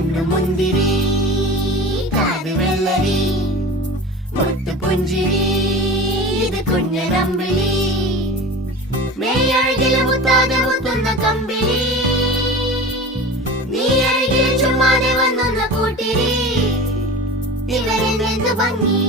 കണ്ണു മുന്തിരി കാത് വെള്ളരി മുത്തു പുഞ്ചിരി ഇത് കുഞ്ഞനമ്പിളി മേയഴകില് മുത്താതെ മുത്തുന്ന കമ്പിളി നീ അഴകിൽ ചുമ്മാതെ വന്നൊന്ന കൂട്ടിരി ഇവരെന്ത് ഭംഗി